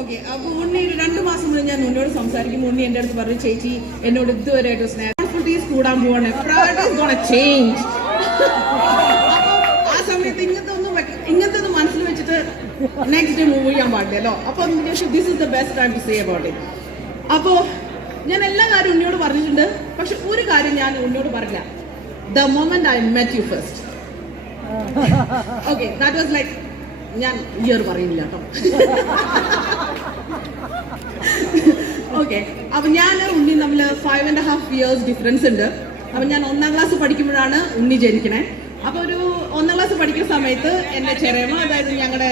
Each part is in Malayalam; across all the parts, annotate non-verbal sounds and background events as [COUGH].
ഓക്കെ അപ്പൊ ഉണ്ണി രണ്ടു മാസം മുന്നേ ഞാൻ ഉണ്ണിയോട് സംസാരിക്കുമ്പോൾ ഉണ്ണി എന്റെ അടുത്ത് പറഞ്ഞു ചേച്ചി എന്നോട് സ്നാപ്സ് കൂടാൻ പോവാണ്. ആ സമയത്ത് ഇങ്ങനത്തെ ഒന്നും ഇങ്ങനത്തെ ഒന്നും മനസ്സിൽ വെച്ചിട്ട് നെക്സ്റ്റ് ഡേ മൂവ് ചെയ്യാൻ പാടില്ലല്ലോ അപ്പൊ this is the best time to say about it അപ്പോ ഞാൻ എല്ലാ കാര്യവും ഉണ്ണിയോട് പറഞ്ഞിട്ടുണ്ട്. പക്ഷെ ഒരു കാര്യം ഞാൻ ഉണ്ണിയോട് പറഞ്ഞില്ല. The moment I met you first okay that was like ഞാൻ ഇയർ പറയുന്നില്ല കേട്ടോ ഓക്കെ [LAUGHS] അപ്പൊ ഞാൻ ഉണ്ണി തമ്മിൽ five and half years difference ഉണ്ട്. അപ്പൊ ഞാൻ ഒന്നാം ക്ലാസ് പഠിക്കുമ്പോഴാണ് ഉണ്ണി ജനിക്കണേ. അപ്പൊ ഒരു ഒന്നാം ക്ലാസ് പഠിക്കുന്ന സമയത്ത് എന്റെ ചെറിയമ്മ അതായത് ഞങ്ങളുടെ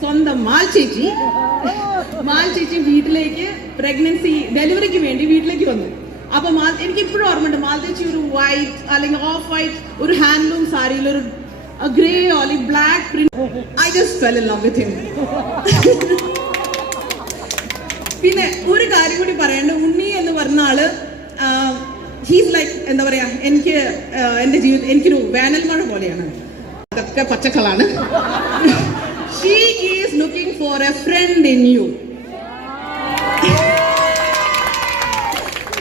സ്വന്തം മാൽ ചേച്ചി മാൽ ചേച്ചി വീട്ടിലേക്ക് പ്രഗ്നൻസി ഡെലിവറിക്ക് വേണ്ടി വീട്ടിലേക്ക് വന്നു. അപ്പൊ മാൽ എനിക്ക് ഇപ്പോഴും ഓർമ്മയുണ്ട് മാൽ ചേച്ചി ഒരു വൈറ്റ് അല്ലെങ്കിൽ ഓഫ് വൈറ്റ് ഒരു ഹാൻഡ്ലൂം സാരിയിൽ ഒരു grey olive black print. I just fell in love with him. പിന്നെ ഒരു കാര്യം കൂടി പറയണ്ട. ഉണ്ണി എന്ന് പറഞ്ഞ ആൾ ഹീസ് ലൈക്ക് എന്താ പറയാ എനിക്ക് ആ, എന്റെ ജീവിതം എനിക്കൊരു വേനൽ മഴ പോലെയാണ്. അതൊക്കെ പച്ചക്കളാണ്. She is looking for a friend in you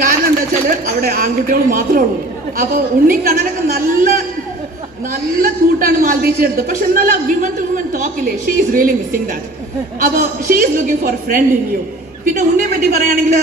കാരണം എന്താ വെച്ചാൽ അവിടെ ആൺകുട്ടികൾ മാത്രമേ ഉള്ളൂ. അപ്പൊ ഉണ്ണിക്കണ്ണനൊക്കെ നല്ല എടുത്തത് പക്ഷെ എന്നാലും women to women ടോക്കില്ലേ she is really missing that അപ്പോ she is looking for friend in you പിന്നെ ഉണ്ണിയെ പറ്റി പറയുകയാണെങ്കിൽ